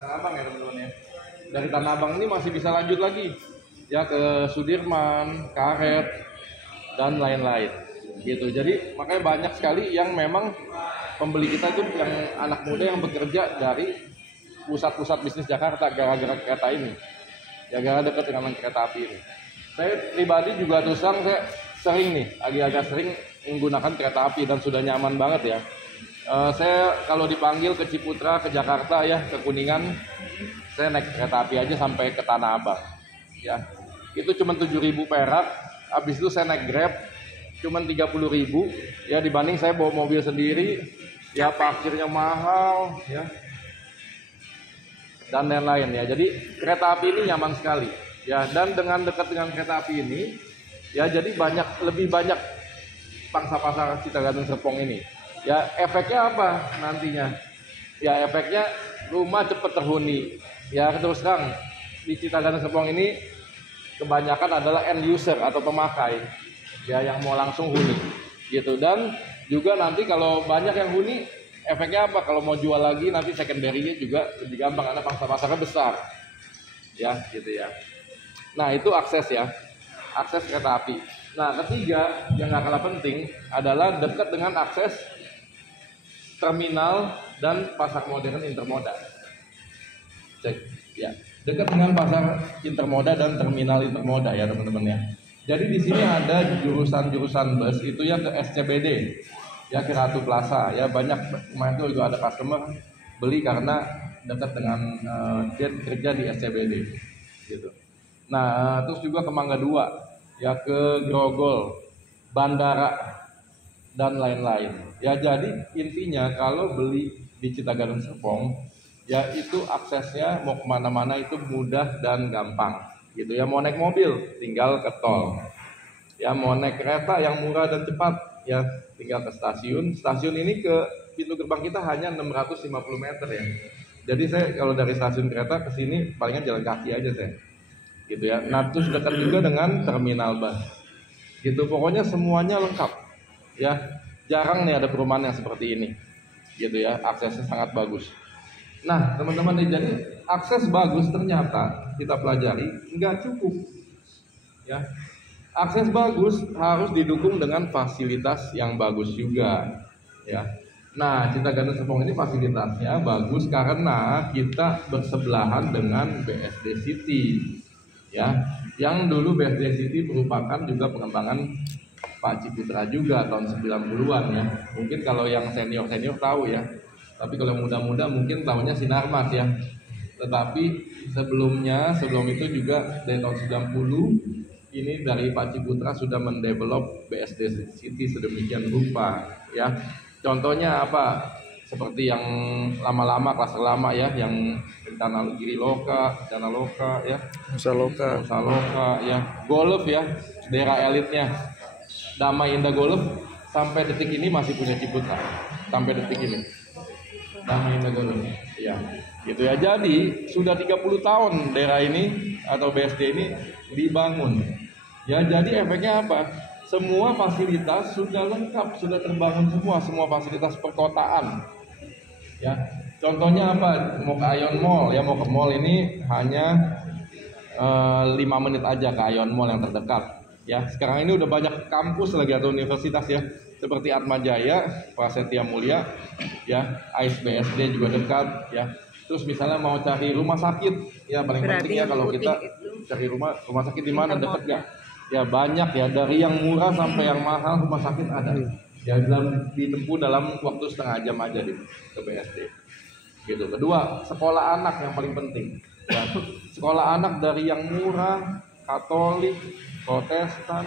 Tanah Abang ya teman-teman ya. Dari Tanah Abang ini masih bisa lanjut lagi ya ke Sudirman, Karet, dan lain-lain gitu. Jadi makanya banyak sekali yang memang pembeli kita itu yang anak muda yang bekerja dari pusat-pusat bisnis Jakarta gara-gara kereta ini. Ya gara dekat dengan kereta api ini. Saya pribadi juga terus terang saya sering nih, agak-agak sering menggunakan kereta api dan sudah nyaman banget ya. Saya kalau dipanggil ke Ciputra, ke Jakarta ya, ke Kuningan, saya naik kereta api aja sampai ke Tanah Abang. Ya, itu cuma 7.000 perak. Habis itu saya naik Grab, cuma 30.000. Ya dibanding saya bawa mobil sendiri, ya parkirnya mahal, ya dan lain-lain ya. Jadi kereta api ini nyaman sekali. Ya, dan dengan dekat dengan kereta api ini, ya jadi lebih banyak pangsa pasar Citraganung Serpong ini. Ya efeknya apa nantinya? Ya efeknya rumah cepat terhuni. Ya terus terang di Citraganung Serpong ini kebanyakan adalah end user atau pemakai. Ya yang mau langsung huni gitu. Dan juga nanti kalau banyak yang huni, efeknya apa? Kalau mau jual lagi nanti secondary-nya juga lebih gampang karena pangsa pasarnya besar. Ya gitu ya. Nah itu akses ya, akses kereta api. Nah ketiga yang gak kalah penting adalah dekat dengan akses terminal dan pasar modern intermoda. Cek ya, dekat dengan pasar intermoda dan terminal intermoda ya teman-teman ya. Jadi di sini ada jurusan-jurusan bus itu ya ke SCBD, ya ke Ratu Plaza ya. Banyak kemarin itu juga ada customer beli karena dekat dengan dia kerja di SCBD gitu. Nah terus juga ke Mangga 2 ya, ke Grogol, Bandara dan lain-lain. Ya jadi intinya kalau beli di Citraganung Serpong ya itu aksesnya mau kemana-mana itu mudah dan gampang gitu ya. Mau naik mobil tinggal ke tol, ya mau naik kereta yang murah dan cepat ya tinggal ke stasiun. Stasiun ini ke pintu gerbang kita hanya 650 meter ya. Jadi saya kalau dari stasiun kereta ke sini palingan jalan kaki aja saya gitu ya. Nah terus dekat juga dengan terminal bus gitu. Pokoknya semuanya lengkap ya. Jarang nih ada perumahan yang seperti ini gitu ya, aksesnya sangat bagus. Nah teman-teman, jadi akses bagus ternyata kita pelajari nggak cukup ya. Akses bagus harus didukung dengan fasilitas yang bagus juga ya. Nah Citraganung Serpong ini fasilitasnya bagus karena kita bersebelahan dengan BSD City ya, yang dulu BSD City merupakan juga pengembangan Pak Ciputra juga tahun 90-an ya. Mungkin kalau yang senior-senior tahu ya. Tapi kalau yang muda-muda mungkin tahunya Sinarmas ya. Tetapi sebelum itu juga dari tahun 90 ini dari Pak Ciputra sudah mendevelop BSD City sedemikian rupa ya. Contohnya apa? Seperti yang lama-lama, klaster lama ya, yang rencana Giri Loka, rencana Loka ya, Nusa Loka ya, Golf ya, daerah elitnya Damai Indah Golf sampai detik ini masih punya Ciputra. Sampai detik ini Damai Indah Golf ya gitu ya. Jadi sudah 30 tahun daerah ini atau BSD ini dibangun ya. Jadi efeknya apa? Semua fasilitas sudah lengkap, sudah terbangun semua fasilitas perkotaan ya. Contohnya apa? Mau ke Ion Mall ya, mau ke mall ini hanya 5 menit aja ke Ion Mall yang terdekat. Ya, sekarang ini udah banyak kampus lagi atau universitas ya, seperti Atma Jaya, Prasetya Mulia, ya, AIS BSD juga dekat, ya. Terus misalnya mau cari rumah sakit, ya paling penting ya kalau kita cari rumah sakit di mana dekat ya, ya banyak ya, dari yang murah sampai yang mahal rumah sakit ada, ya ditempuh dalam waktu setengah jam aja ke BSD, gitu. Kedua, sekolah anak yang paling penting, ya. Sekolah anak dari yang murah, Katolik, Protestan,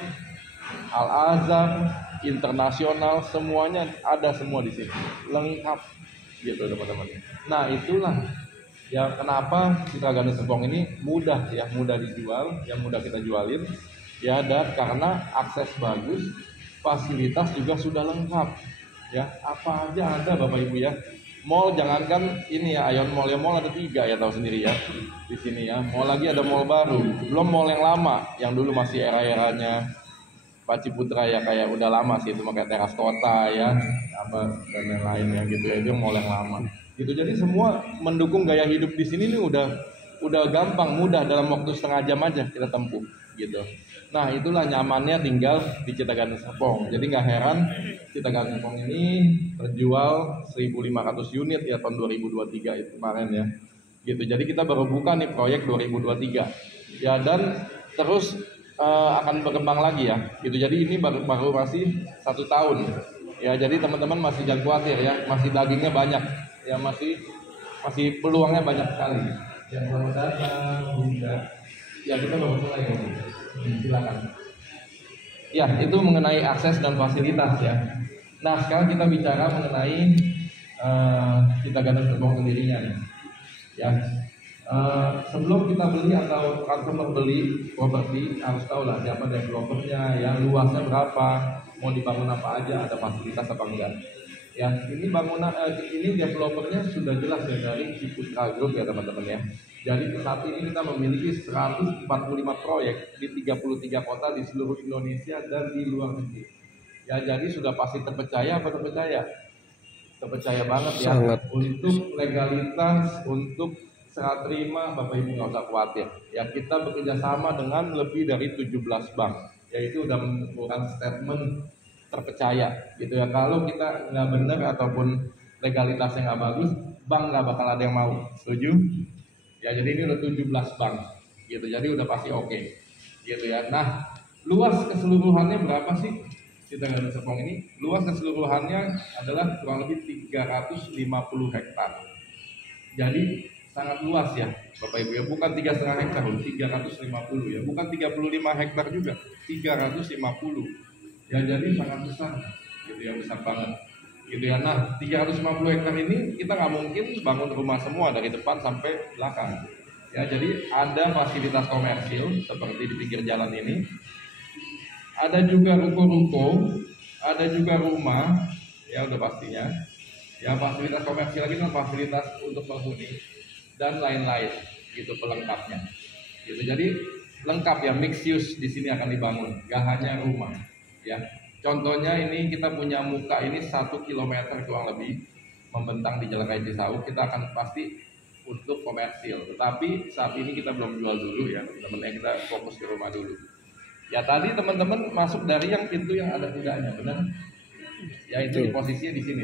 Al-Azhar, internasional, semuanya ada semua di sini, lengkap gitu teman-teman. Nah itulah ya kenapa Citraganung Serpong ini mudah ya, mudah dijual, yang mudah kita jualin ya, dan karena akses bagus, fasilitas juga sudah lengkap ya, apa aja ada Bapak Ibu ya. Mall jangankan ini ya, Ion Mall ya, mall ada 3 ya, tahu sendiri ya di sini ya. Mall lagi ada mall baru, belum mall yang lama, yang dulu masih era-eranya Pak Ciputra ya, kayak udah lama sih itu, kayak Teras Kota ya, apa dan lain-lain ya gitu ya, itu mall yang lama. gitu. Jadi semua mendukung gaya hidup di sini nih udah gampang, mudah, dalam waktu setengah jam aja kita tempuh gitu. Nah itulah nyamannya tinggal di Cittaganda Serpong. Jadi nggak heran Cittaganda Serpong ini terjual 1.500 unit ya tahun 2023 itu kemarin ya gitu. Jadi kita baru buka nih proyek 2023 ya, dan terus akan berkembang lagi ya gitu. Jadi ini baru masih 1 tahun ya, jadi teman-teman masih jangan khawatir ya, masih dagingnya banyak ya, masih peluangnya banyak sekali ya. Selamat datang Bunda ya, kita baru mulai ya, silakan ya. Itu mengenai akses dan fasilitas ya. Nah sekarang kita bicara mengenai Cittaganda Serpong sendirinya nih ya. Sebelum kita beli atau customer beli properti harus tahu lah siapa developernya ya, luasnya berapa, mau dibangun apa aja, ada fasilitas apa enggak ya. Ini bangunan ini developernya sudah jelas ya, dari Ciputra Group ya teman-teman ya. Jadi saat ini kita memiliki 145 proyek di 33 kota di seluruh Indonesia dan di luar negeri ya. Jadi sudah pasti terpercaya apa terpercaya? Terpercaya banget ya. Sangat. Untuk legalitas, untuk serah terima, Bapak Ibu nggak usah khawatir ya. Kita bekerja sama dengan lebih dari 17 bank, yaitu udah mengumpulkan statement terpercaya gitu ya. Kalau kita nggak benar ataupun legalitasnya nggak bagus, bank nggak bakal ada yang mau. Setuju ya? Jadi ini udah 17 bank gitu, jadi udah pasti oke gitu ya. Nah luas keseluruhannya berapa sih Cittaganda Serpong ini? Luas keseluruhannya adalah kurang lebih 350 hektar. Jadi sangat luas ya Bapak Ibu ya, bukan 3,5 hektar, 350 ya, bukan 35 hektar juga, 350 ya. Jadi sangat besar gitu ya, besar banget gitu ya. Nah 350 hektar ini kita nggak mungkin bangun rumah semua dari depan sampai belakang ya. Jadi ada fasilitas komersil seperti di pinggir jalan ini, ada juga ruko-ruko, ada juga rumah ya, udah pastinya ya. Fasilitas komersil lagi dan fasilitas untuk penghuni dan lain-lain gitu pelengkapnya gitu. Jadi lengkap ya, mix use di sini akan dibangun, gak hanya rumah ya. Contohnya ini kita punya muka ini 1 kilometer kurang lebih membentang di Jalan Raya Cisauk. Kita akan pasti untuk komersil, tetapi saat ini kita belum jual dulu ya teman-teman, kita fokus ke rumah dulu ya. Tadi teman-teman masuk dari yang pintu yang ada kudanya, benar ya, itu di posisinya di sini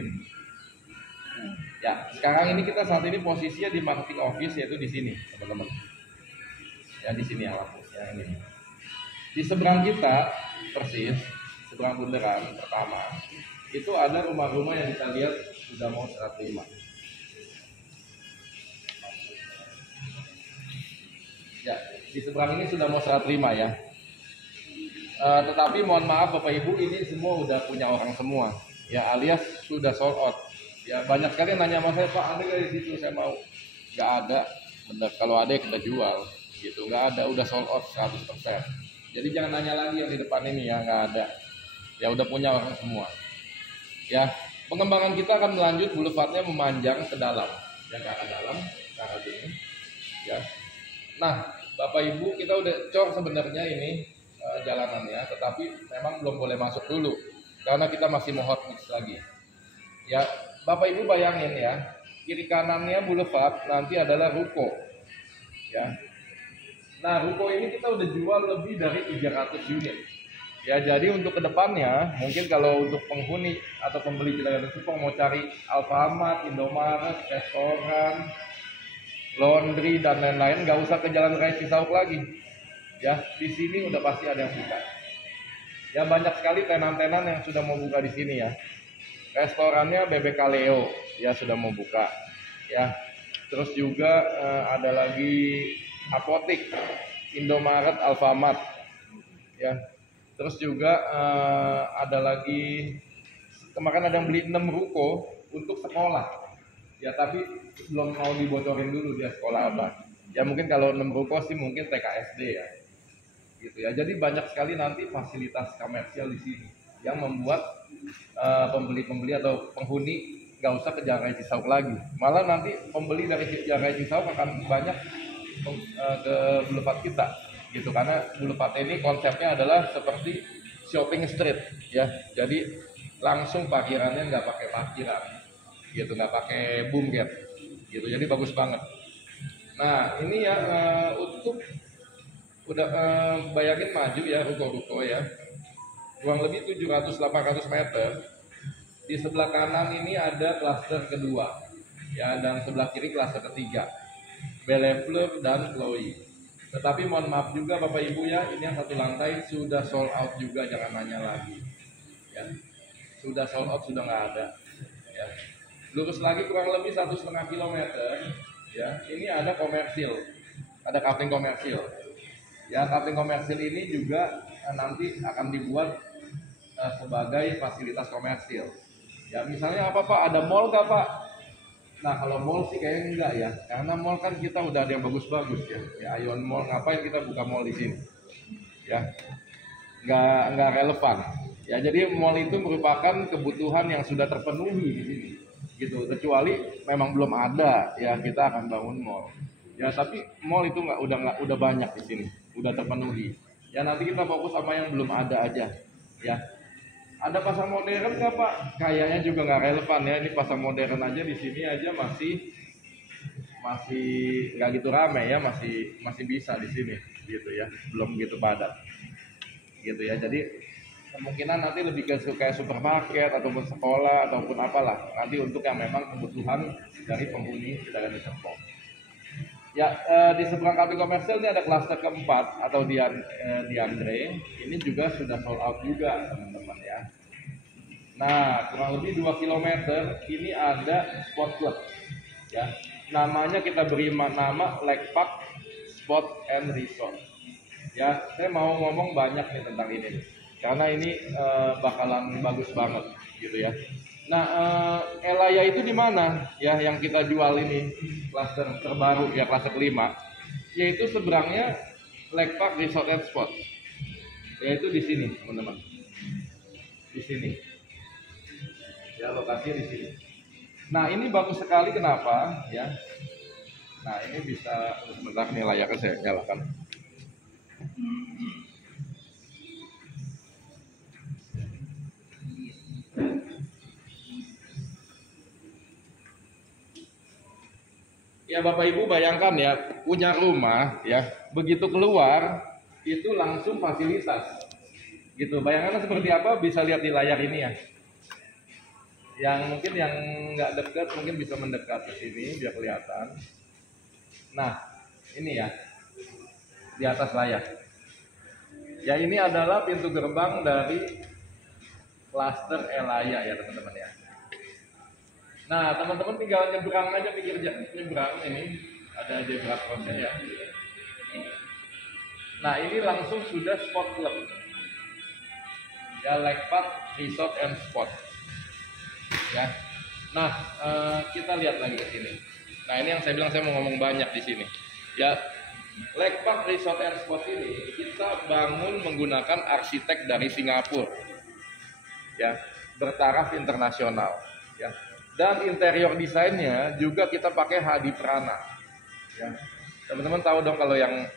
ya. Sekarang ini kita saat ini posisinya di marketing office, yaitu di sini teman-teman ya, di sini alatnya ya, ini di seberang kita persis, seberang bundaran pertama itu ada rumah-rumah yang kita lihat sudah mau serah terima ya. Di seberang ini sudah mau serah terima ya. Tetapi mohon maaf Bapak Ibu, ini semua udah punya orang semua ya, alias sudah sold out ya. Banyak sekali yang nanya sama saya, Pak ada nggak di situ, saya mau. Nggak ada, bener. Kalau ada ya kita jual gitu, nggak ada, udah sold out 100%. Jadi jangan nanya lagi yang di depan ini ya, nggak ada ya, udah punya orang semua ya. Pengembangan kita akan melanjut, boulevardnya memanjang ke dalam ya, ke arah dalam, ke arah sini ya. Nah Bapak Ibu, kita udah cor sebenarnya ini jalanannya, tetapi memang belum boleh masuk dulu karena kita masih mau hot mix lagi ya. Bapak Ibu bayangin ya, kiri kanannya boulevard nanti adalah ruko ya. Nah ruko ini kita udah jual lebih dari 300 unit ya. Jadi untuk kedepannya mungkin kalau untuk penghuni atau pembeli Cittaganda Serpong mau cari Alfamart, Indomaret, restoran, laundry dan lain-lain, nggak usah ke Jalan Raya Cisauk lagi ya. Di sini udah pasti ada yang buka ya. Banyak sekali tenan-tenan yang sudah mau buka di sini ya. Restorannya BBK Leo ya sudah mau buka ya. Terus juga ada lagi apotik, Indomaret, Alfamart ya. Terus juga ada lagi kemarin ada yang beli 6 ruko untuk sekolah ya, tapi belum mau dibocorin dulu dia sekolah apa ya. Mungkin kalau 6 ruko sih mungkin TKSD ya gitu ya. Jadi banyak sekali nanti fasilitas komersial di sini yang membuat pembeli-pembeli atau penghuni nggak usah ke Jalan Raya Cisauk lagi. Malah nanti pembeli dari Jalan Raya Cisauk akan banyak ke boulevard kita gitu, karena boulevard ini konsepnya adalah seperti shopping street ya. Jadi langsung parkirannya nggak pakai parkiran gitu, nggak pakai boom gate gitu. Jadi bagus banget. Nah ini ya untuk udah bayangin maju ya ruko-ruko ya, kurang lebih 700-800 meter. Di sebelah kanan ini ada klaster kedua ya, dan sebelah kiri klaster ketiga, Belle Fleur dan Chloe. Tetapi mohon maaf juga Bapak Ibu ya, ini yang satu lantai sudah sold out juga, jangan nanya lagi ya. Sudah sold out, sudah nggak ada ya. Lurus lagi kurang lebih 1,5 kilometer ya, ini ada komersil, ada kapling komersil ya. Kapling komersil ini juga nanti akan dibuat sebagai fasilitas komersil ya. Misalnya apa Pak, ada mall nggak Pak? Nah kalau mall sih kayaknya enggak ya, karena mall kan kita udah ada yang bagus-bagus ya. Ya Ion Mall, ngapain kita buka mall di sini? Ya, nggak relevan. Ya jadi mall itu merupakan kebutuhan yang sudah terpenuhi di sini, gitu. Kecuali memang belum ada, ya kita akan bangun mall. Ya tapi mall itu udah banyak di sini, udah terpenuhi. Ya nanti kita fokus sama yang belum ada aja, ya. Ada pasar modern nggak Pak? Kayaknya juga nggak relevan ya. Ini pasar modern aja di sini aja masih nggak gitu ramai ya, masih bisa di sini gitu ya, belum gitu padat gitu ya. Jadi kemungkinan nanti lebih ke kayak supermarket ataupun sekolah ataupun apalah nanti untuk yang memang kebutuhan dari penghuni Citayam Depok. Ya di seberang kapling komersil ini ada klaster keempat atau Diandre. Ini juga sudah sold out juga teman-teman ya. Nah kurang lebih 2 km ini ada Spot Club ya. Namanya kita beri nama Lake Park Spot and Resort ya. Saya mau ngomong banyak nih tentang ini karena ini bakalan bagus banget gitu ya. Nah, Elaya itu di mana? Ya, yang kita jual ini klaster terbaru ya, klaster kelima, yaitu seberangnya Lake Park Resort and Spot, yaitu di sini, teman-teman. Di sini. Ya, lokasi di sini. Nah, ini bagus sekali kenapa? Ya. Nah, ini bisa sebentar nih layarnya saya nyalakan. Ya Bapak Ibu bayangkan ya, punya rumah ya, begitu keluar itu langsung fasilitas gitu. Bayangkan seperti apa, bisa lihat di layar ini ya. Yang mungkin yang nggak dekat mungkin bisa mendekat ke sini biar kelihatan. Nah ini ya, di atas layar ya, ini adalah pintu gerbang dari klaster Elaya ya teman-teman ya. Nah, teman-teman tinggal nyebrang aja, pinggir nyebrang ini ada zebra crossnya ya. Nah, ini langsung sudah Spot Club. Ya, Lake Park Resort and Spot. Ya. Nah, kita lihat lagi ke sini. Nah, ini yang saya bilang saya mau ngomong banyak di sini. Ya, Lake Park Resort and Spot ini kita bangun menggunakan arsitek dari Singapura. Ya, bertaraf internasional, ya. Dan interior desainnya juga kita pakai Hadi Prana. Ya. Teman-teman tahu dong kalau yang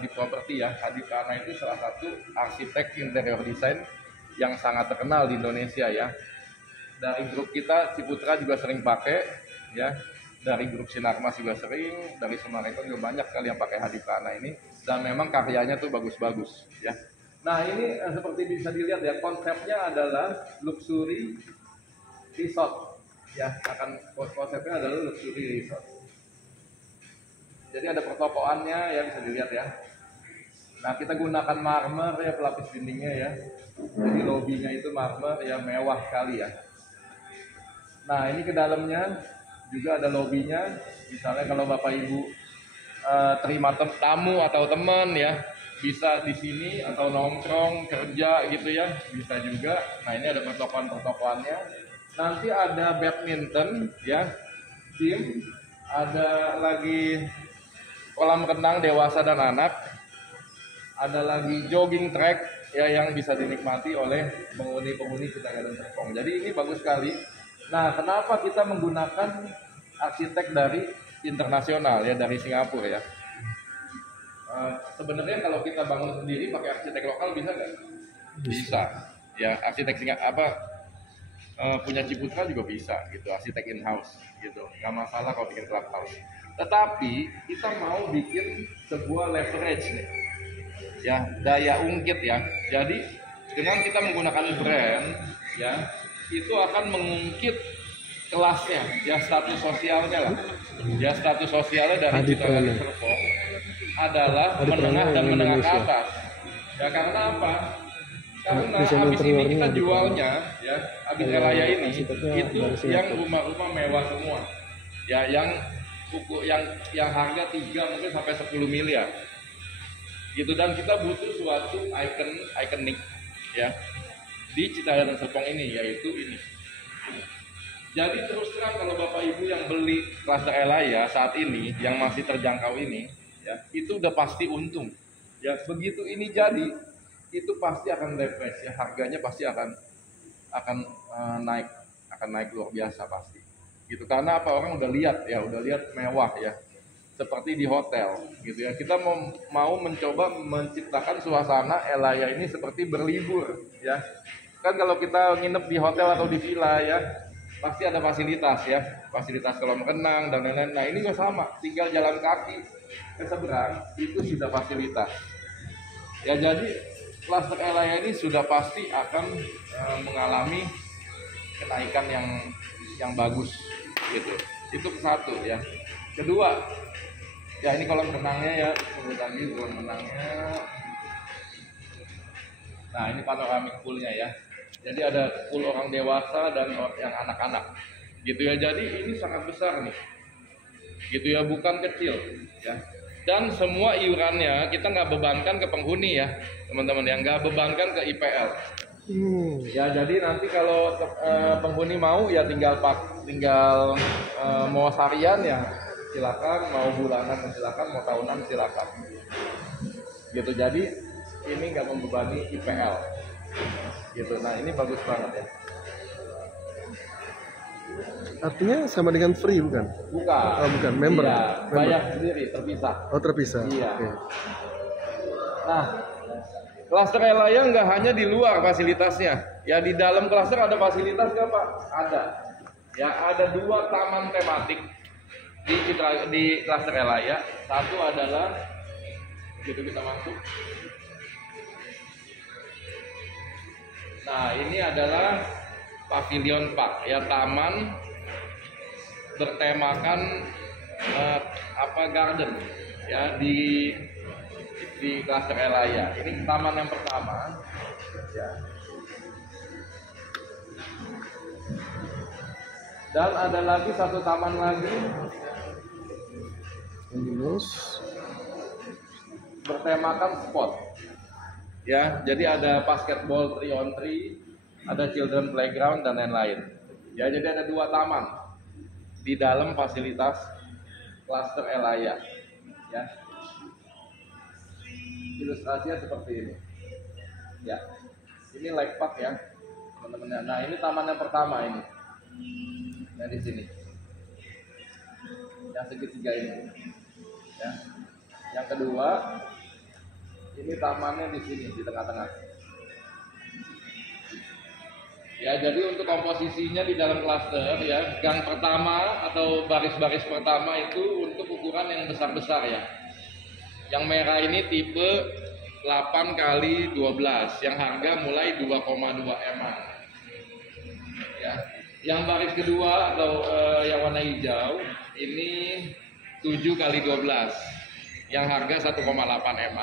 di properti ya, Hadi Prana itu salah satu arsitek interior desain yang sangat terkenal di Indonesia ya. Dari grup kita Ciputra juga sering pakai ya. Dari grup Sinarmas juga sering, dari Summarecon juga banyak sekali yang pakai Hadi Prana ini, dan memang karyanya tuh bagus-bagus ya. Nah, ini seperti bisa dilihat ya, konsepnya adalah luxury resort. Ya, konsepnya adalah luxury resort. Jadi ada pertokoannya ya, bisa dilihat ya. Nah, kita gunakan marmer ya, pelapis dindingnya ya. Jadi lobbynya itu marmer ya, mewah sekali ya. Nah, ini ke dalamnya juga ada lobbynya. Misalnya kalau Bapak Ibu terima tamu atau teman ya, bisa di sini atau nongkrong kerja gitu ya, bisa juga. Nah, ini ada pertokoan-pertokoannya. Nanti ada badminton ya, gym, ada lagi kolam renang dewasa dan anak, ada lagi jogging track ya yang bisa dinikmati oleh penghuni-penghuni Citayam Serpong. Jadi ini bagus sekali. Nah, kenapa kita menggunakan arsitek dari internasional ya, dari Singapura ya? Sebenarnya kalau kita bangun sendiri pakai arsitek lokal bisa nggak? Bisa. Ya, arsitek punya Ciputra juga bisa gitu, arsitek in house gitu, nggak masalah kalau bikin clubhouse. Tetapi kita mau bikin sebuah leverage nih, ya daya ungkit ya. Jadi dengan kita menggunakan brand ya, itu akan mengungkit kelasnya, ya status sosialnya lah. Ya status sosialnya dari Citra Gading Serpong adalah menengah dan menengah ke atas. Ya karena apa? Karena habis ini kita jualnya ya, habis Elaya ini itu yang rumah-rumah mewah semua. Ya yang harga 3 mungkin sampai 10 miliar. Gitu, dan kita butuh suatu ikonik ya di Citra Gading Serpong ini, yaitu ini. Jadi terus terang kalau Bapak Ibu yang beli klaster Elaya saat ini yang masih terjangkau ini ya, itu udah pasti untung. Ya begitu ini jadi, itu pasti akan leverage ya, harganya pasti akan naik luar biasa pasti. Gitu, karena apa, orang udah lihat mewah ya. Seperti di hotel gitu ya. Kita mau mencoba menciptakan suasana Elaya ini seperti berlibur ya. Kan kalau kita nginep di hotel atau di villa ya, pasti ada fasilitas ya, fasilitas kolam renang dan lain-lain. Nah ini juga sama, tinggal jalan kaki ke seberang itu sudah fasilitas. Ya jadi klaster Elaya ini sudah pasti akan mengalami kenaikan yang bagus gitu. Itu satu ya. Kedua, ya ini kolam renangnya ya, sebut lagi kolam renangnya. Nah ini panoramik poolnya ya. Jadi ada pool orang dewasa dan yang anak-anak, gitu ya. Jadi ini sangat besar nih, gitu ya, bukan kecil ya. Dan semua iurannya kita nggak bebankan ke penghuni ya, teman-teman, yang nggak bebankan ke IPL. Ya jadi nanti kalau penghuni mau ya tinggal mau harian ya silakan, mau bulanan silakan, mau tahunan silakan. Gitu, jadi ini nggak membebani IPL. Gitu, nah ini bagus banget ya. Artinya sama dengan free bukan? Bukan. Oh, bukan, member. Iya, bayar sendiri, terpisah. Oh terpisah. Iya. Okay. Nah, klaster Elaya nggak hanya di luar fasilitasnya, ya di dalam klaster ada fasilitas nggak Pak? Ada. Ya ada 2 taman tematik di klaster Elaya. Satu adalah, gitu kita masuk. Nah ini adalah Pavilion Park ya, taman bertemakan garden ya di klaster Elaya. Ini taman yang pertama ya. Dan ada lagi satu taman lagi bertemakan sport ya, jadi ada basketball 3-on-3, ada children playground dan lain-lain ya. Jadi ada 2 taman di dalam fasilitas klaster Elaya ya. Ilustrasinya seperti ini ya. Ini lake park ya teman-teman. Nah ini taman yang pertama ini, nah di sini yang segitiga ini ya. Yang kedua ini tamannya di sini di tengah-tengah. Ya, jadi untuk komposisinya di dalam klaster ya, gang pertama atau baris-baris pertama itu untuk ukuran yang besar-besar ya. Yang merah ini tipe 8 x 12 yang harga mulai 2,2 M. Ya. Yang baris kedua atau yang warna hijau ini 7 x 12 yang harga 1,8 M.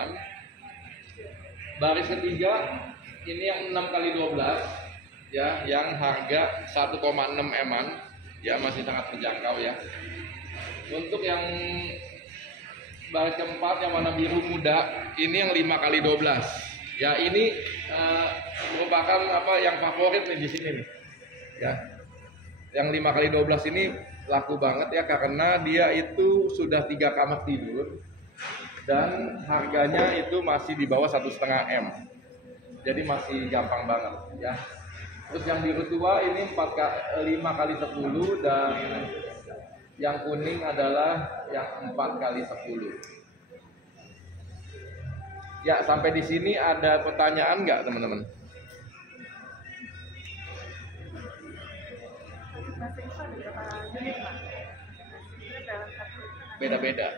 Baris ketiga ini yang 6 x 12 ya, yang harga 1,6 M ya, masih sangat terjangkau ya. Untuk yang baris keempat yang warna biru muda ini yang 5 x 12 ya, ini merupakan yang favorit nih di sini nih ya. Yang 5 x 12 ini laku banget ya, karena dia itu sudah 3 kamar tidur dan harganya itu masih di bawah 1,5 M. Jadi masih gampang banget ya. Terus yang biru tua ini 5 x 10 dan yang kuning adalah yang 4 x 10. Ya, sampai di sini ada pertanyaan nggak teman-teman? unit Pak. Itu dalam satu Beda-beda.